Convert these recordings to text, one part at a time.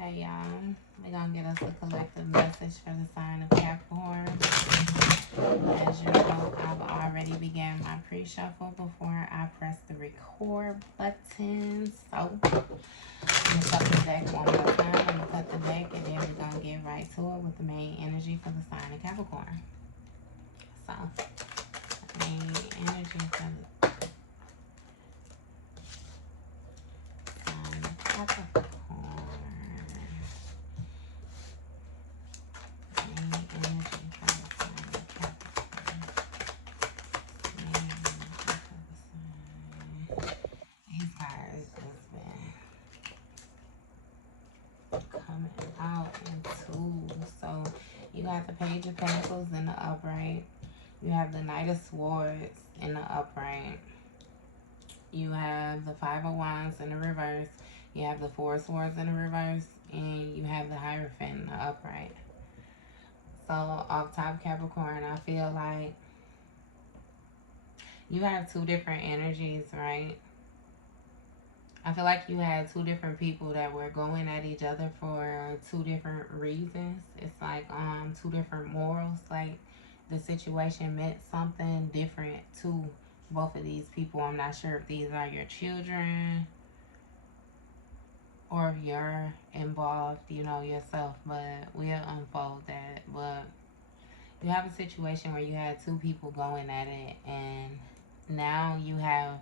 Hey y'all, we're gonna get us a collective message for the sign of Capricorn. As you know, I've already began my pre-shuffle before I press the record button. So I'm gonna cut the deck one more time. I'm gonna cut the deck and then we're gonna get right to it with the main energy for the sign of Capricorn. So, main energy for the sign of Capricorn. Coming out in two. So you got the Page of Pentacles in the upright. You have the Knight of Swords in the upright. You have the Five of Wands in the reverse. You have the Four of Swords in the reverse. And you have the Hierophant in the upright. So off top, Capricorn, I feel like you have two different energies, right? I feel like you had two different people that were going at each other for two different reasons. It's like two different morals. Like the situation meant something different to both of these people. I'm not sure if these are your children or if you're involved, you know, yourself, but we'll unfold that. But you have a situation where you had two people going at it, and now you have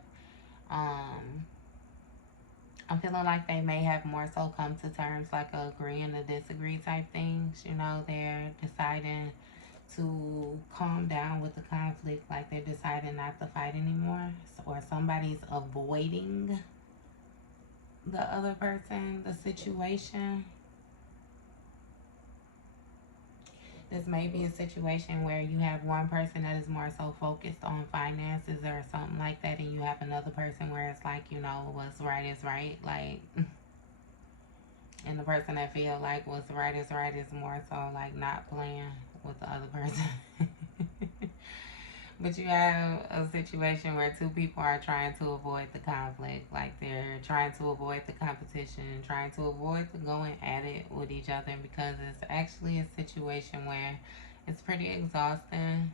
I'm feeling like they may have more so come to terms, like agreeing to disagree type things. You know, they're deciding to calm down with the conflict, like they're deciding not to fight anymore, or somebody's avoiding the other person, the situation. This may be a situation where you have one person that is more so focused on finances or something like that, and you have another person where it's like, you know, what's right is right, like, and the person that feel like what's right is more so like not playing with the other person. But you have a situation where two people are trying to avoid the conflict, like they're trying to avoid the competition, trying to avoid the going at it with each other, because it's actually a situation where it's pretty exhausting.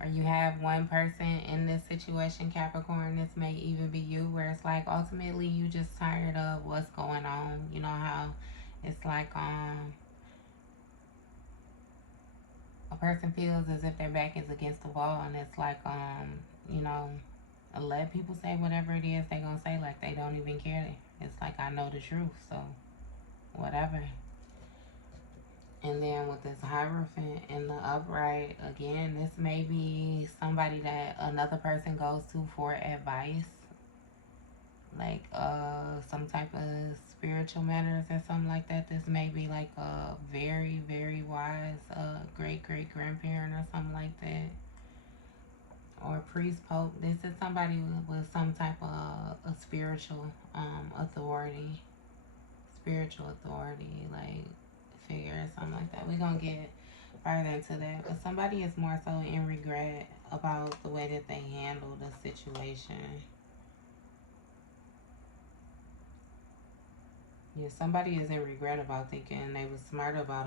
Or you have one person in this situation, Capricorn, this may even be you, where it's like ultimately you just tired of what's going on. You know how it's like a person feels as if their back is against the wall, and it's like you know, let people say whatever it is they're gonna say, like they don't even care. It's like, I know the truth, so whatever. And then with this Hierophant in the upright, again, this may be somebody that another person goes to for advice, like some type of spiritual matters or something like that. This may be like a very, very wise great-great-grandparent or something like that, or priest, pope. This is somebody with some type of a spiritual authority, like figure or something like that. We're gonna get further into that, but somebody is more so in regret about the way that they handled the situation. Yeah, somebody is in regret about thinking they was smart about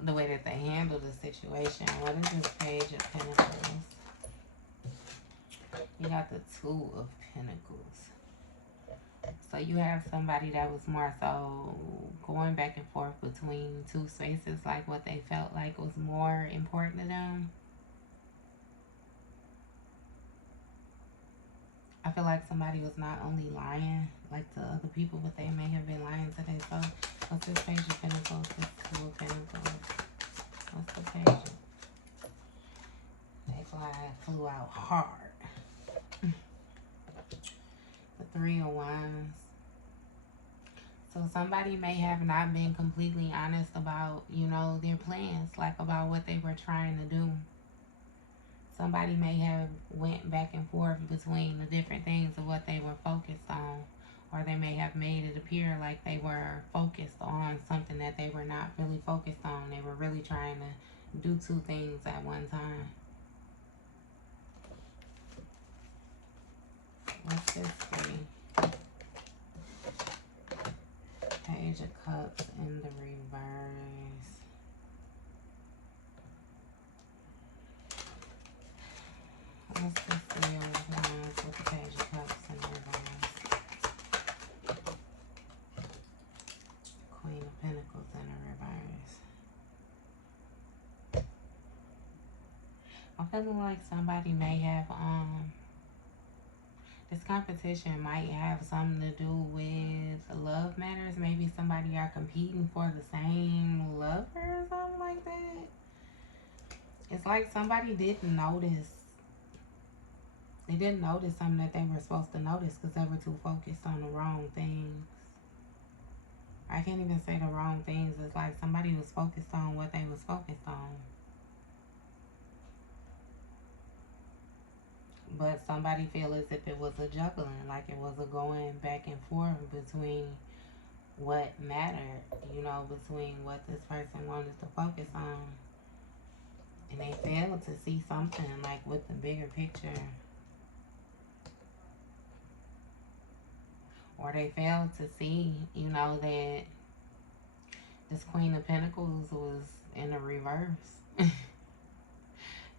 the way that they handled the situation. What is this Page of Pentacles? You got the Two of Pentacles. So you have somebody that was more so going back and forth between two spaces, like what they felt like was more important to them. I feel like somebody was not only lying like to other people, but they may have been lying to themselves. What's this Page of Pentacles? This Two of Pentacles. What's the page? They flew out hard. The Three of Wands. So somebody may have not been completely honest about, you know, their plans, like about what they were trying to do. Somebody may have went back and forth between the different things of what they were focused on, or they may have made it appear like they were focused on something that they were not really focused on. They were really trying to do two things at one time. What's this say? feeling like somebody may have this competition might have something to do with love matters. Maybe somebody are competing for the same lover or something like that. It's like somebody didn't notice. They didn't notice something that they were supposed to notice because they were too focused on the wrong things. I can't even say the wrong things. It's like somebody was focused on what they was focused on. But somebody feel as if it was a juggling, like it was a going back and forth between what mattered, between what this person wanted to focus on. And they failed to see something like with the bigger picture. Or they failed to see, that this Queen of Pentacles was in the reverse.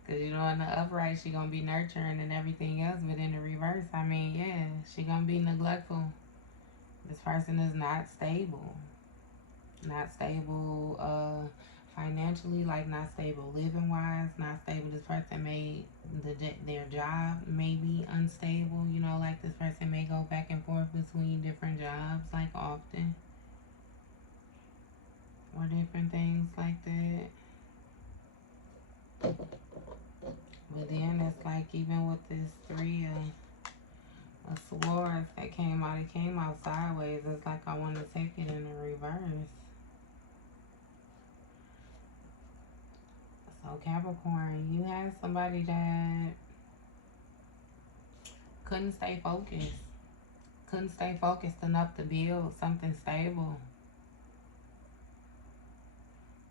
Because, in the upright, she going to be nurturing and everything else. But in the reverse, yeah, she going to be neglectful. This person is not stable. Not stable financially, like not stable living-wise. Not stable. This person may, their job may be unstable. Like this person may go back and forth between different jobs, like often. Or different things like that. But then it's like even with this 3 of swords that came out, it came out sideways. It's like I want to take it in the reverse. So Capricorn, you had somebody that couldn't stay focused. Couldn't stay focused enough to build something stable.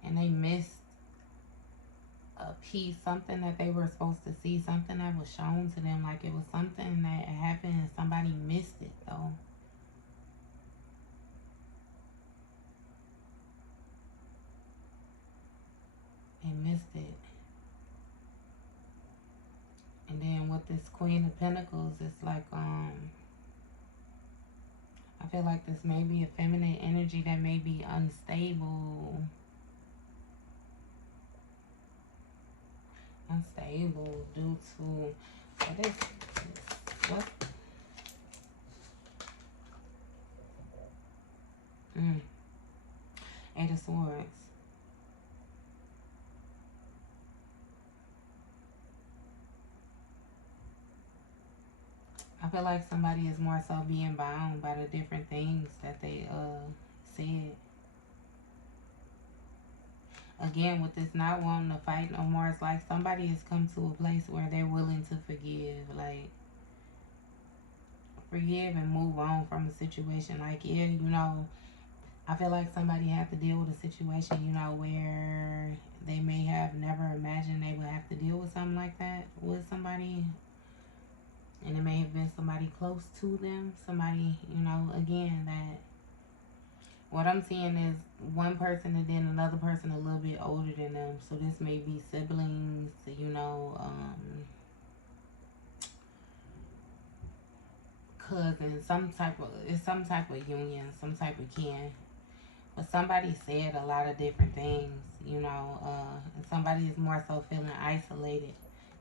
And they missed a piece, something that they were supposed to see, something that was shown to them, like it was something that happened and somebody missed it though. They missed it. And then with this Queen of Pentacles, it's like I feel like this may be a feminine energy that may be unstable. Unstable due to what? Eight of Swords. I feel like somebody is more so being bound by the different things that they said. Again, with this not wanting to fight no more, it's like somebody has come to a place where they're willing to forgive. Like, forgive and move on from a situation. Like, yeah, I feel like somebody had to deal with a situation, where they may have never imagined they would have to deal with something like that with somebody. And it may have been somebody close to them. Somebody, again, that what I'm seeing is one person and then another person a little bit older than them. So this may be siblings, cousins, some type of union, some type of kin. But somebody said a lot of different things, and somebody is more so feeling isolated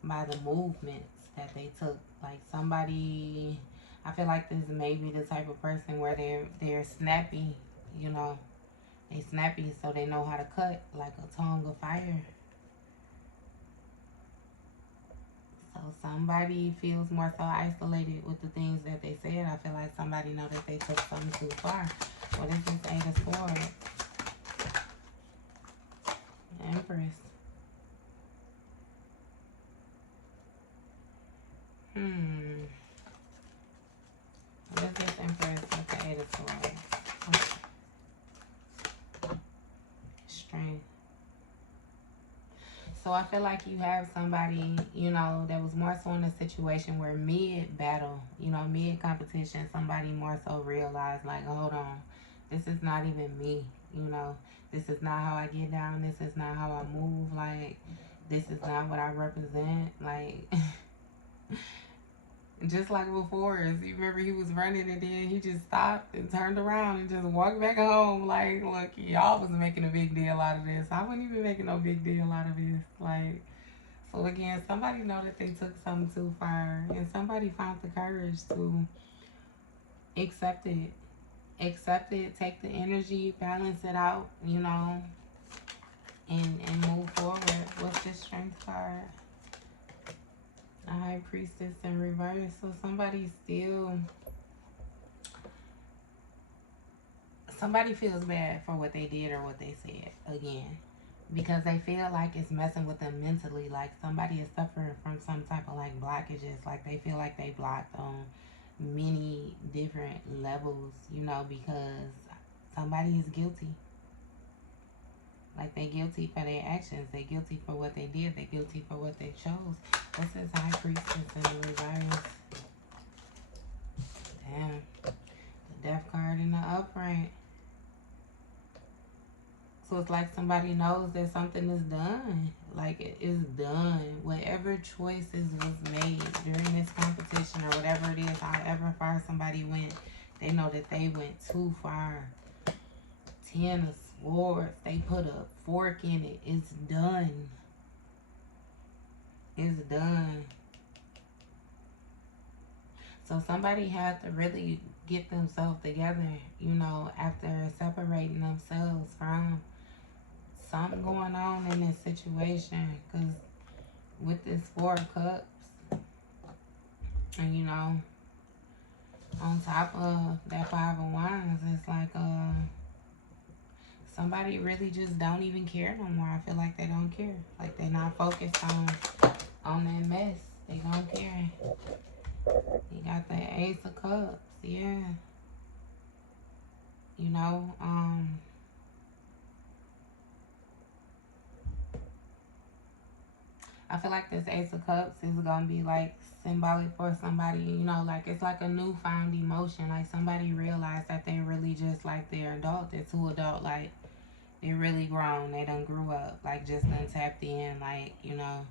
by the movements that they took. Like somebody, I feel like this may be the type of person where they're snappy, they snappy, so they know how to cut like a tongue of fire. So somebody feels more so isolated with the things that they said. I feel like somebody know that they took something too far. What is this Eight of Swords? Empress. What is this Empress with the Eight of Swords? Strength. So I feel like you have somebody, that was more so in a situation where mid-battle, mid-competition, somebody more so realized, like, hold on, this is not even me, this is not how I get down, this is not how I move, like, this is not what I represent, like, just like before, you remember he was running and then he just stopped and turned around and just walked back home. Like, look, y'all was making a big deal out of this. I wasn't even making no big deal out of this. Like, So again, somebody know that they took something too far, and somebody found the courage to accept it. Accept it, take the energy, balance it out, you know, and move forward. What's this strength card? The High Priestess in reverse. So somebody feels bad for what they did or what they said again, because they feel like it's messing with them mentally. Like somebody is suffering from some type of like blockages. Like they feel like they blocked on many different levels, you know, because somebody is guilty. Like they guilty for their actions. They guilty for what they did. They guilty for what they chose. What's this High Priestess in the reverse? Damn. The Death card in the upright. So it's like somebody knows that something is done. Like it is done. Whatever choices was made during this competition or whatever it is, however far somebody went, they know that they went too far. 10 of Swords. They put a fork in it. It's done. It's done. So somebody had to really get themselves together, you know, after separating themselves from something going on in this situation. Because with this Four of Cups, and you know, on top of that Five of Wands, it's like somebody really just don't even care no more. I feel like they don't care. Like they're not focused on that mess. They don't care. You got the Ace of Cups, yeah. You know, I feel like this Ace of Cups is gonna be like symbolic for somebody, you know, like it's like a newfound emotion. Like somebody realized that they really just like they're adult, they're too adult, like they're really grown, they done grew up, like just done tapped in, like, you know,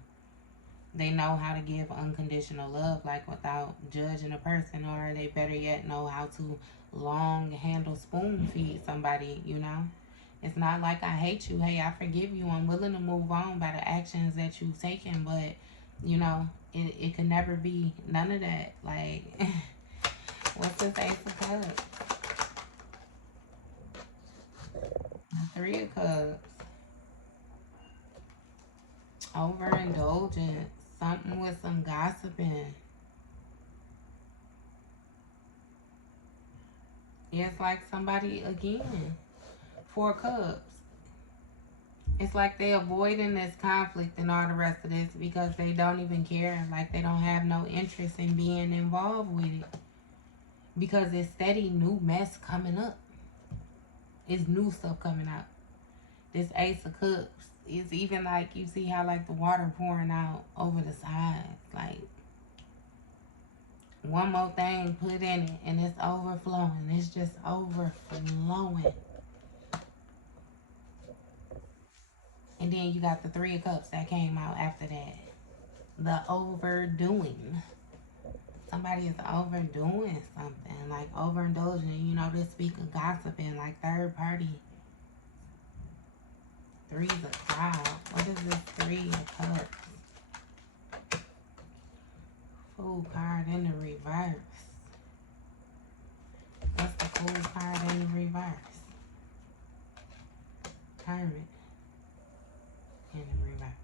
they know how to give unconditional love, like without judging a person, or they better yet know how to long handle spoon feed somebody, you know. It's not like I hate you, hey, I forgive you, I'm willing to move on by the actions that you've taken, but you know, it could never be none of that. Like, what's this Ace of Cups? The Three of Cups. Overindulgence. Something with some gossiping. It's like somebody, again, Four Cups. It's like they avoiding this conflict and all the rest of this because they don't even care. Like they don't have no interest in being involved with it. Because it's steady new mess coming up. It's new stuff coming out. This Ace of Cups is even like, you see how like the water pouring out over the sides. Like one more thing put in it and it's overflowing. It's just overflowing. And then you got the Three of Cups that came out after that. The overdoing. Somebody is overdoing something, like overindulging. You know, they speak of gossiping, like third party. Three's a crowd. What is this Three of Cups? Fool card in the reverse. What's the Fool card in the reverse? Hermit in the reverse.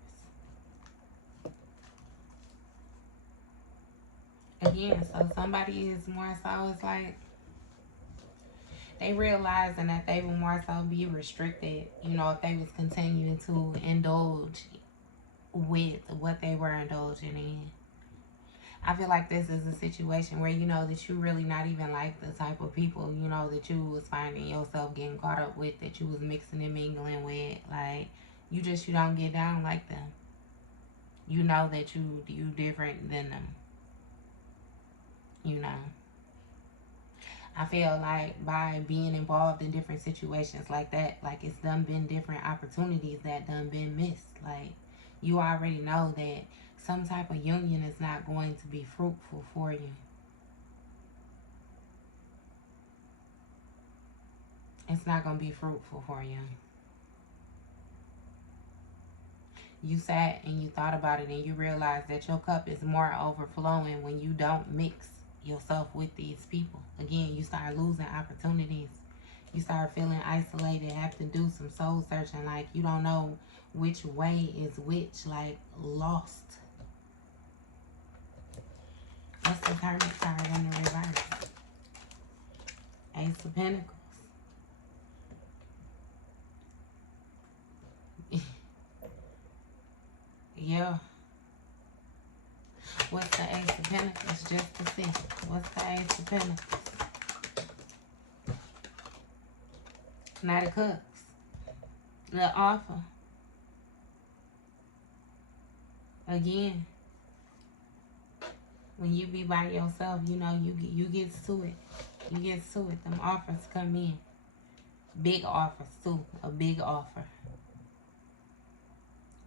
Again, so somebody is more so, it's like they realizing that they will more so be restricted, you know, if they was continuing to indulge with what they were indulging in. I feel like this is a situation where you know that you really not even like the type of people, you know, that you was finding yourself getting caught up with, that you was mixing and mingling with. Like, you don't get down like them. You know that you different than them. You know. I feel like by being involved in different situations like that, like it's done been different opportunities that done been missed. Like, you already know that some type of union is not going to be fruitful for you. It's not going to be fruitful for you. You sat and you thought about it and you realized that your cup is more overflowing when you don't mix yourself with these people. Again, you start losing opportunities. You start feeling isolated, have to do some soul searching, like you don't know which way is which, like lost. What's the Hermit card in the reverse? Ace of Pentacles. Yeah. What's the Ace of Pentacles? Just to see. What's the Ace of Pentacles? Knight of Cups. The offer. Again, when you be by yourself, you know, you get to it. You get to it. Them offers come in. Big offers too. A big offer.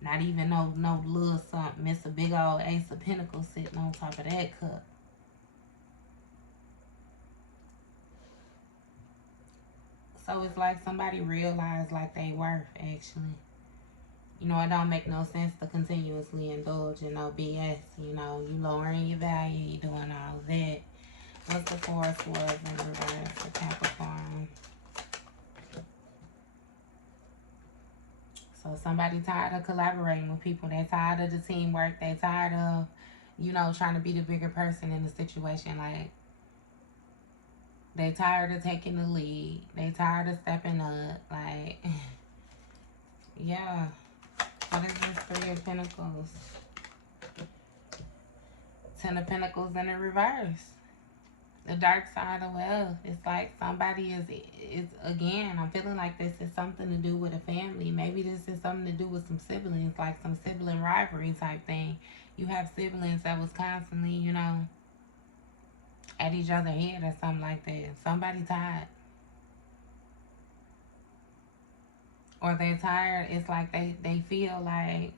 Not even no little something. It's a big old Ace of Pentacles sitting on top of that cup. So it's like somebody realized like they worth, actually. You know, it don't make no sense to continuously indulge in no BS. You know, you lowering your value, you doing all of that. What's the Four of Swords in reverse for Capricorn? So somebody tired of collaborating with people. They tired of the teamwork. They tired of, you know, trying to be the bigger person in the situation. Like, they tired of taking the lead. They tired of stepping up. Like, yeah. What is this Three of Pentacles? Ten of Pentacles in the reverse. The dark side of wealth. It's like somebody is again, I'm feeling like this is something to do with a family. Maybe this is something to do with some siblings, like some sibling rivalry type thing. You have siblings that was constantly, you know, at each other's head or something like that. Somebody tired. Or they're tired. It's like they feel like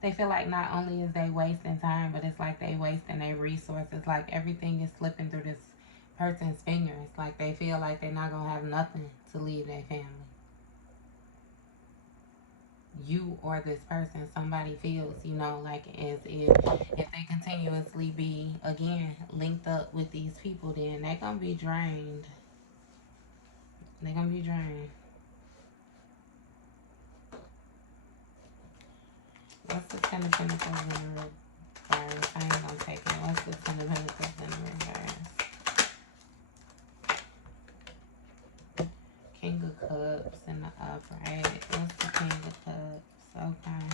they feel like not only is they wasting time, but it's like they wasting their resources. Like everything is slipping through this person's fingers. Like they feel like they're not going to have nothing to leave their family. You or this person, somebody feels, you know, like as if they continuously be, again, linked up with these people, then they're going to be drained. They're going to be drained. What's the Ten of Pentacles in the reverse? I ain't gonna take it. What's the Ten of Pentacles in the reverse? King of Cups in the upright. What's the King of Cups? Okay.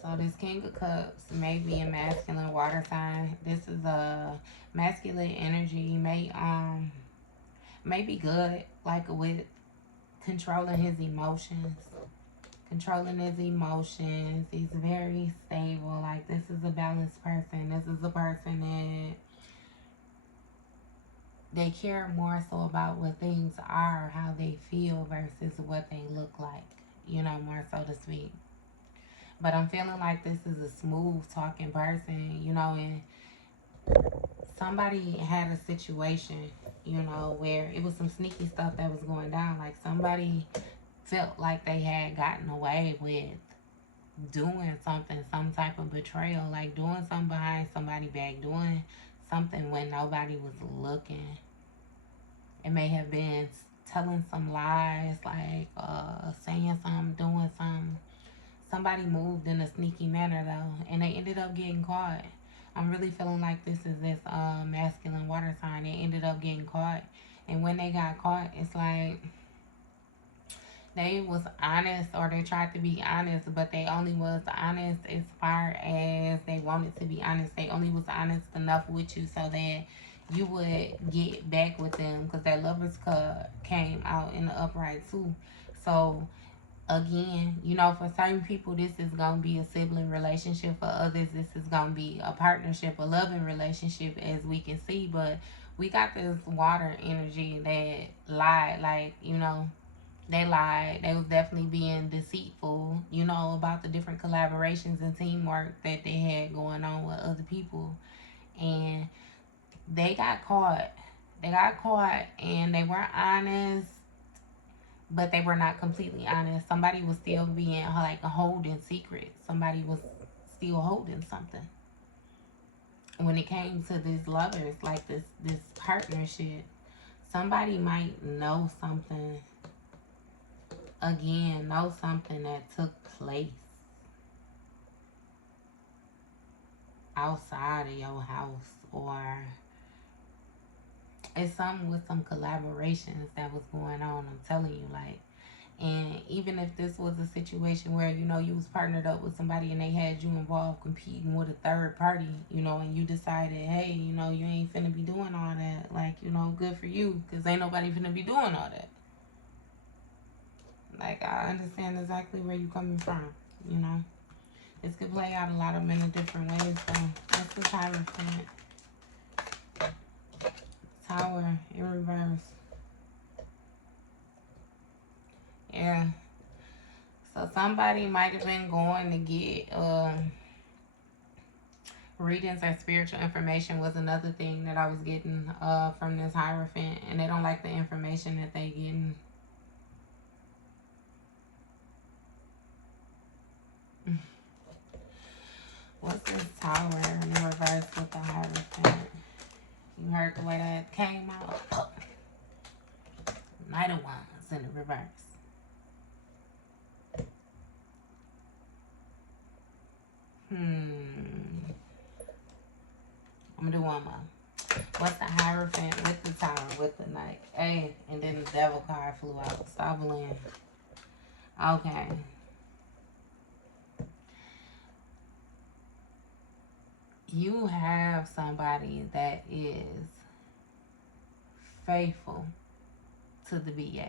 So this King of Cups may be a masculine water sign. This is a masculine energy. May be good, like with controlling his emotions. Controlling his emotions. He's very stable. Like, this is a balanced person. This is a person that they care more so about what things are, how they feel, versus what they look like. You know, more so to speak. But I'm feeling like this is a smooth talking person, you know, and somebody had a situation, you know, where it was some sneaky stuff that was going down. Like, somebody felt like they had gotten away with doing something, some type of betrayal, like doing something behind somebody's back, doing something when nobody was looking. It may have been telling some lies, like saying something, doing something. Somebody moved in a sneaky manner though, and they ended up getting caught. I'm really feeling like this is this masculine water sign. They ended up getting caught, and when they got caught, it's like they was honest, or they tried to be honest, but they only was honest as far as they wanted to be honest. They only was honest enough with you so that you would get back with them, because that Lover's card came out in the upright too. So again, you know, for certain people this is gonna be a sibling relationship. For others this is gonna be a partnership, a loving relationship, as we can see. But we got this water energy that lied, like, you know, they lied. They was definitely being deceitful, you know, about the different collaborations and teamwork that they had going on with other people. And they got caught. They got caught and they weren't honest. but they were not completely honest. Somebody was still being like holding secrets. Somebody was still holding something. When it came to these lovers, like this partnership, somebody might know something, again, know something that took place outside of your house, or it's something with some collaborations that was going on. I'm telling you, like, and even if this was a situation where, you know, you was partnered up with somebody and they had you involved competing with a third party, you know, and you decided, hey, you know, you ain't finna be doing all that, like, you know, good for you, because ain't nobody finna be doing all that. Like, I understand exactly where you coming from, you know. This could play out a lot of many different ways, so that's the Hierophant. Tower in reverse. Yeah. So somebody might have been going to get readings or spiritual information was another thing that I was getting from this Hierophant, and they don't like the information that they getting. What's this Tower in reverse with the Hierophant? You heard the way that came out? Knight of Wands in the reverse. I'm gonna do one more. What's the Hierophant with the Tower with the Knight? Hey, and then the Devil card flew out. Stop playing. Okay. You have somebody that is faithful to the BS.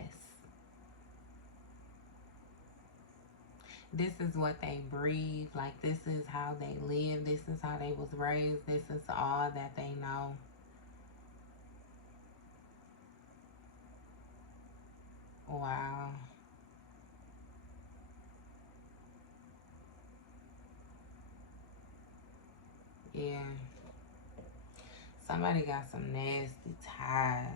This is what they breathe. Like, this is how they live. This is how they was raised. This is all that they know. Wow. Yeah. Somebody got some nasty ties.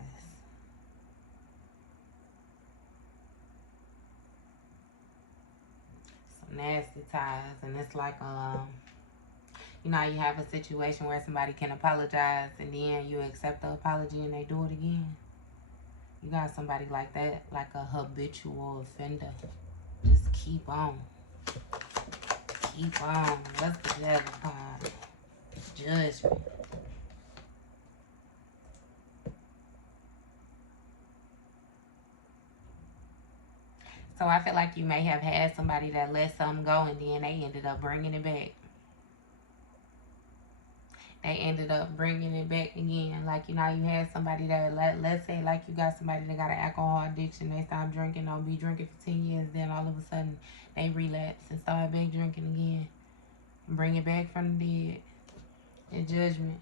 Some nasty ties. And it's like, you know, you have a situation where somebody can apologize and then you accept the apology and they do it again. You got somebody like that, like a habitual offender. Just keep on. Keep on. What's the Devil card? Judgment. So I feel like you may have had somebody that let something go and then they ended up bringing it back. They ended up bringing it back again. Like, you know, you had somebody that, let's say, like, you got somebody that got an alcohol addiction. They stop drinking, don't be drinking for 10 years. Then all of a sudden, they relapse and start back drinking again. Bring it back from the dead. In Judgment.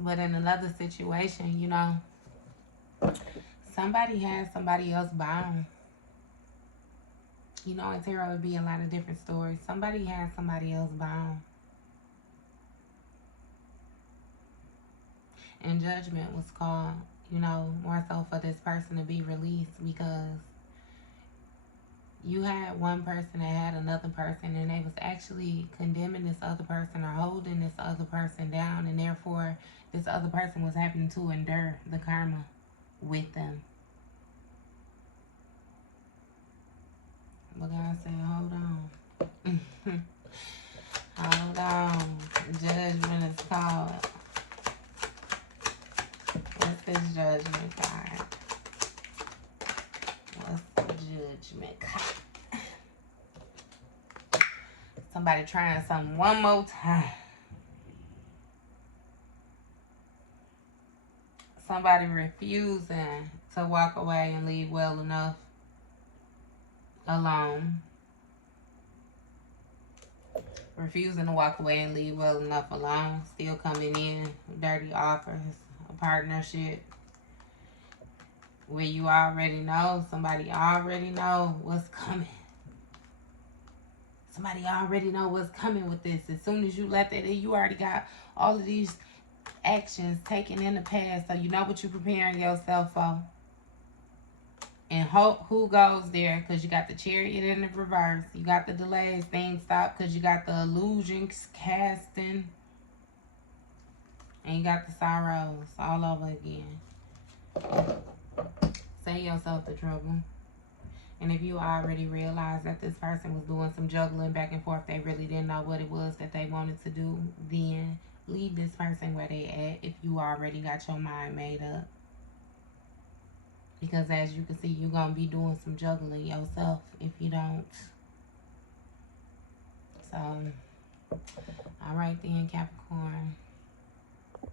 But in another situation, you know, somebody has somebody else bound. You know, in tarot, would be a lot of different stories. Somebody has somebody else bound. And Judgment was called, you know, more so for this person to be released, because you had one person that had another person and they was actually condemning this other person or holding this other person down, and therefore this other person was having to endure the karma with them. But God said, hold on. Hold on. Judgment is called. What's this Judgment card? What's the Judgment card? Somebody trying something one more time. Somebody refusing to walk away and leave well enough alone. Refusing to walk away and leave well enough alone. Still coming in with dirty offers. A partnership where you already know, somebody already know what's coming. Somebody already know what's coming with this. As soon as you let that in, you already got all of these actions taken in the past, so you know what you're preparing yourself for. And hope who goes there, because you got the chariot in the reverse. You got the delays, things stop because you got the illusions casting. And you got the sorrows all over again. Save yourself the trouble. And if you already realized that this person was doing some juggling back and forth, they really didn't know what it was that they wanted to do, then leave this person where they at if you already got your mind made up. Because as you can see, you're going to be doing some juggling yourself if you don't. So, all right then, Capricorn.